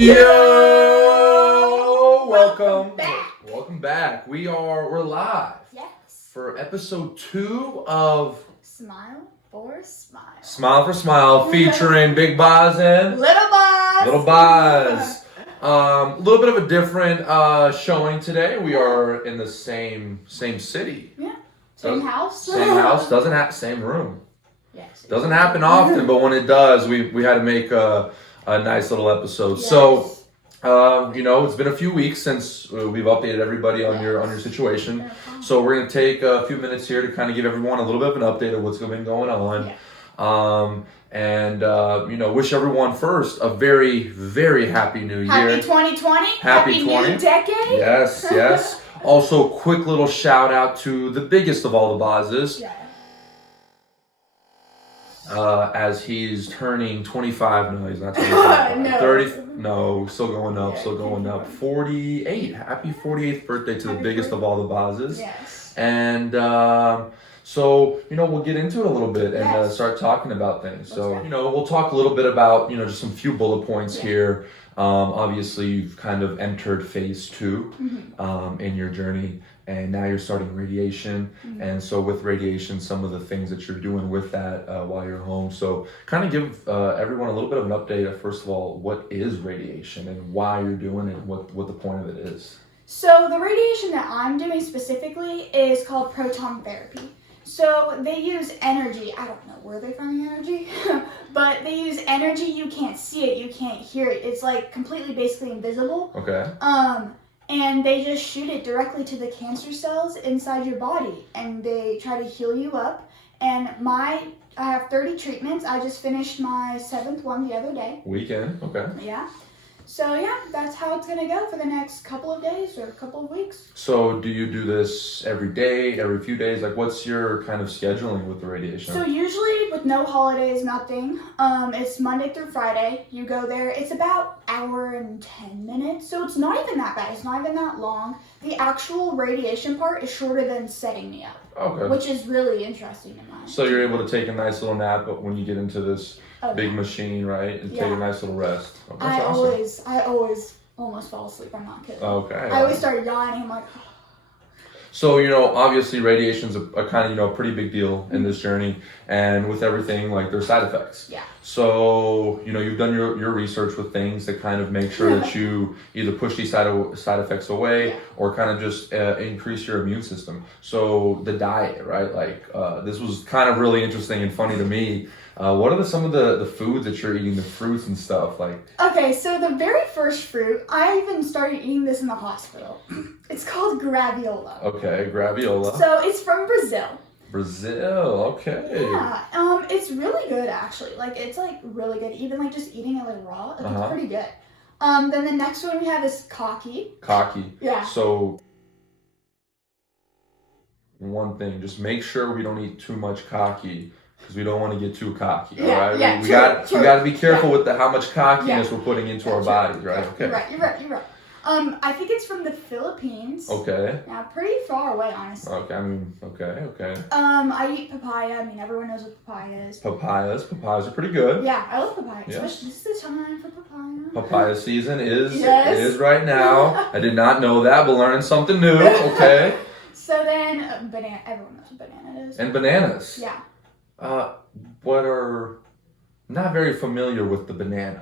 Yo! Welcome back. Welcome back. We're live. Yes. For episode 2 of Smile for Smile. Smile for Smile, featuring Big Boz and Little Boz. Little Boz. A little bit of a different showing today. We are in the same city. Yeah. Same house. Same house. Doesn't have same room. Yes. Doesn't happen often, but when it does, we had to make a nice little episode. Yes. So, it's been a few weeks since we've updated everybody on your situation. So we're going to take a few minutes here to kind of give everyone a little bit of an update of what's been going on. Yeah. Wish everyone first a very, very happy new year. Happy 2020. Happy 20. New decade. Yes. Also, quick little shout out to the biggest of all the Bozes. Yeah. As he's turning 25. No, he's not turning 25. No. 30. No, still going up. 48. Happy 48th birthday to the biggest of all the Bozes. Yes. And so we'll get into it a little bit and start talking about things. We'll talk a little bit about just some few bullet points here. Obviously, you've kind of entered phase 2 in your journey. And now you're starting radiation. And so with radiation, some of the things that you're doing with that while you're home. So kind of give everyone a little bit of an update of, first of all, what is radiation and why you're doing it and what the point of it is. So the radiation that I'm doing specifically is called proton therapy. So they use energy. I don't know where they're finding energy, but they use energy. You can't see it. You can't hear it. It's like completely basically invisible. Okay. And they just shoot it directly to the cancer cells inside your body, and they try to heal you up. And I have 30 treatments. I just finished my 7th one the other day. Weekend, okay. Yeah. So that's how it's gonna go for the next couple of days or a couple of weeks. So do you do this every day, every few days? Like, what's your kind of scheduling with the radiation? So usually with no holidays, nothing. It's Monday through Friday. You go there. It's about hour and 10 minutes. So it's not even that bad. It's not even that long. The actual radiation part is shorter than setting me up. Okay. Which is really interesting in my opinion. So you're able to take a nice little nap when you get into this big machine, right? And take a nice little rest. Oh, that's awesome. I always almost fall asleep. I'm not kidding. Okay. I always start yawning. I'm like... So, obviously radiation's a kind of, pretty big deal in this journey. And with everything, like, there's side effects. Yeah. So, you've done your research with things to kind of make sure that you either push these side effects away or kind of just increase your immune system. So, the diet, right? Like, this was kind of really interesting and funny to me. What are some of the foods that you're eating, the fruits and stuff like? Okay, so the very first fruit, I even started eating this in the hospital. It's called graviola. Okay, graviola. So it's from Brazil. Brazil, okay. Yeah, it's really good actually. Like it's like really good. Even like just eating it like raw, it's pretty good. Then the next one we have is kaki. Kaki. Yeah. So one thing, just make sure we don't eat too much kaki. Because we don't want to get too cocky, all right? Yeah, we got to be careful with how much cockiness we're putting into our bodies, right? Okay. You're right. I think it's from the Philippines. Okay. Yeah, pretty far away, honestly. Okay, okay. I eat papaya. Everyone knows what papaya is. Papayas are pretty good. Yeah, I love papaya. Yes. Especially this is the time for papaya. Papaya season is right now. I did not know that, but learning something new. Okay. So then, banana. Everyone knows what banana is. And bananas. Yeah. Not very familiar with the banana.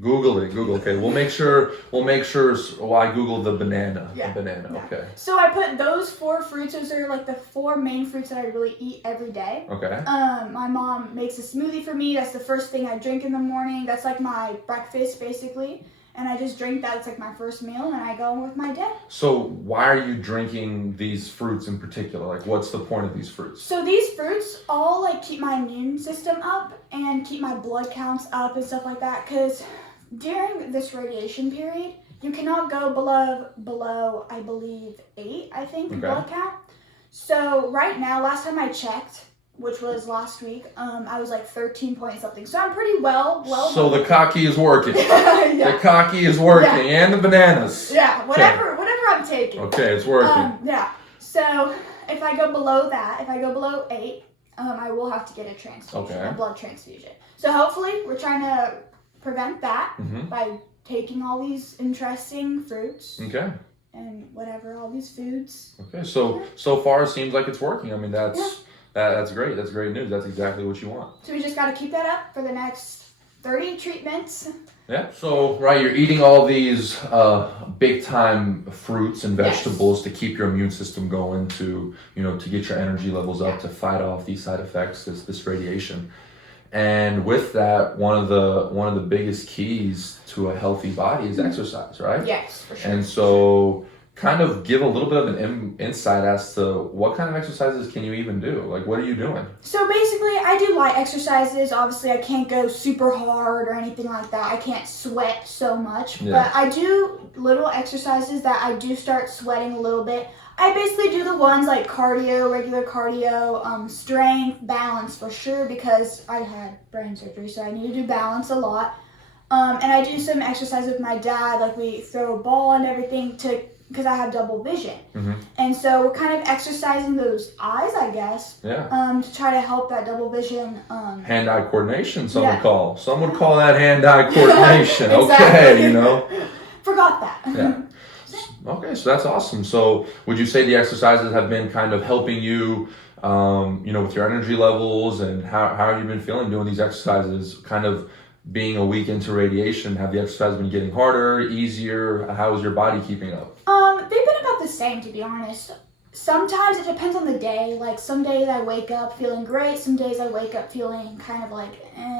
Google it. Okay, we'll make sure. I Google the banana. Yeah. The banana. Yeah. Okay. So I put those 4 fruits. Those are like the 4 main fruits that I really eat every day. Okay. My mom makes a smoothie for me. That's the first thing I drink in the morning. That's like my breakfast basically. And I just drink that. It's like my first meal, and I go on with my day. So why are you drinking these fruits in particular? Like, what's the point of these fruits? So these fruits all like keep my immune system up and keep my blood counts up and stuff like that. Because during this radiation period, you cannot go below I believe 8. I think blood count. So right now, last time I checked, which was last week, I was like 13 point something. So I'm pretty well. So the kaki is working. Yeah. The kaki is working, and the bananas. Yeah, whatever I'm taking. Okay, it's working. Yeah. So if I go below that, if I go below 8, I will have to get a transfusion, a blood transfusion. So hopefully we're trying to prevent that by taking all these interesting fruits. Okay. And whatever, all these foods. Okay, so far it seems like it's working. I mean, that's great. That's great news. That's exactly what you want. So we just got to keep that up for the next 30 treatments. Yeah. So, right, you're eating all these big time fruits and vegetables to keep your immune system going, to to get your energy levels up, to fight off these side effects, this radiation. And with that, one of the biggest keys to a healthy body is exercise, right? Yes, for sure. And so, kind of give a little bit of an insight as to what kind of exercises can you even do? Like, what are you doing? So basically, I do light exercises. Obviously, I can't go super hard or anything like that. I can't sweat so much. Yeah. But I do little exercises that I do start sweating a little bit. I basically do the ones like cardio, regular cardio, strength, balance for sure, because I had brain surgery, so I need to do balance a lot. And I do some exercise with my dad, like we throw a ball and everything because I have double vision. And so we're kind of exercising those eyes, I guess, to try to help that double vision. Hand-eye coordination, some would call. Some would call that hand-eye coordination. Exactly. Okay, Forgot that. Yeah. Okay, so that's awesome. So would you say the exercises have been kind of helping you, with your energy levels, and how have you been feeling doing these exercises? Kind of being a week into radiation, have the exercises been getting harder, easier? How is your body keeping up? They've been about the same, to be honest. Sometimes it depends on the day. Like some days I wake up feeling great. Some days I wake up feeling kind of like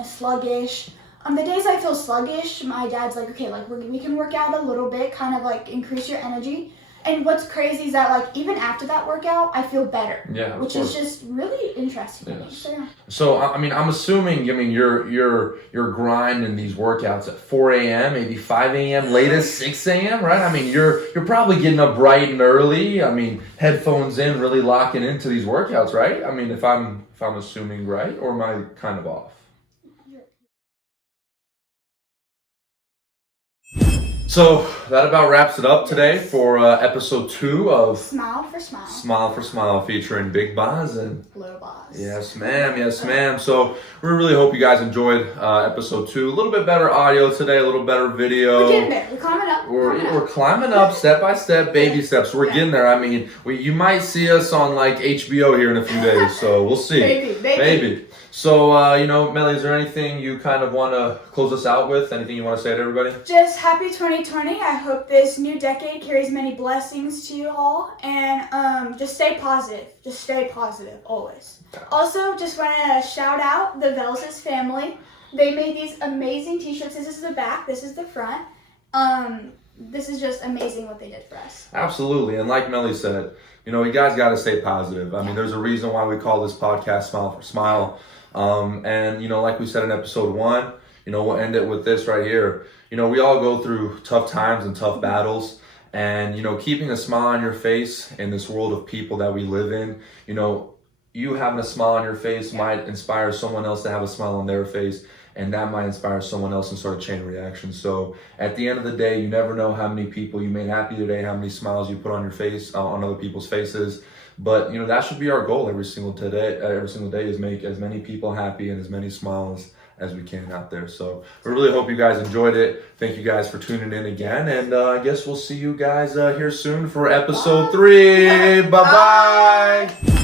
sluggish. The days I feel sluggish, my dad's like, okay, like we can work out a little bit, kind of like increase your energy. And what's crazy is that like even after that workout, I feel better. Yeah, which is just really interesting to me. So I mean, I'm assuming, you're grinding these workouts at 4 a.m., maybe 5 a.m., latest 6 a.m., right? I mean, you're probably getting up bright and early. I mean, headphones in, really locking into these workouts, right? I mean, if I'm assuming right, or am I kind of off? So that about wraps it up today for episode 2 of Smile for Smile. Smile for Smile, featuring Big Boz and Little Boz. Yes, ma'am. Yes, ma'am. So we really hope you guys enjoyed episode 2. A little bit better audio today, a little better video. We're getting there. We're climbing up. We're climbing up step by step, baby steps. We're getting there. I mean, you might see us on like HBO here in a few days, so we'll see. Maybe. So, Mely, is there anything you kind of want to close us out with? Anything you want to say to everybody? Just happy 2020. I hope this new decade carries many blessings to you all. And just stay positive. Just stay positive, always. Also, just want to shout out the Velzis family. They made these amazing t-shirts. This is the back. This is the front. This is just amazing what they did for us. Absolutely. And like Mely said, you guys got to stay positive. I mean, there's a reason why we call this podcast Smile for Smile. And like we said in episode 1, we'll end it with this right here. We all go through tough times and tough battles, and keeping a smile on your face in this world of people that we live in, you having a smile on your face might inspire someone else to have a smile on their face, and that might inspire someone else and start a chain reaction. So at the end of the day, you never know how many people you made happy today, how many smiles you put on your face, on other people's faces. But that should be our goal every single day is make as many people happy and as many smiles as we can out there. So we really hope you guys enjoyed it. Thank you guys for tuning in again, and I guess we'll see you guys here soon for episode 3. Bye bye.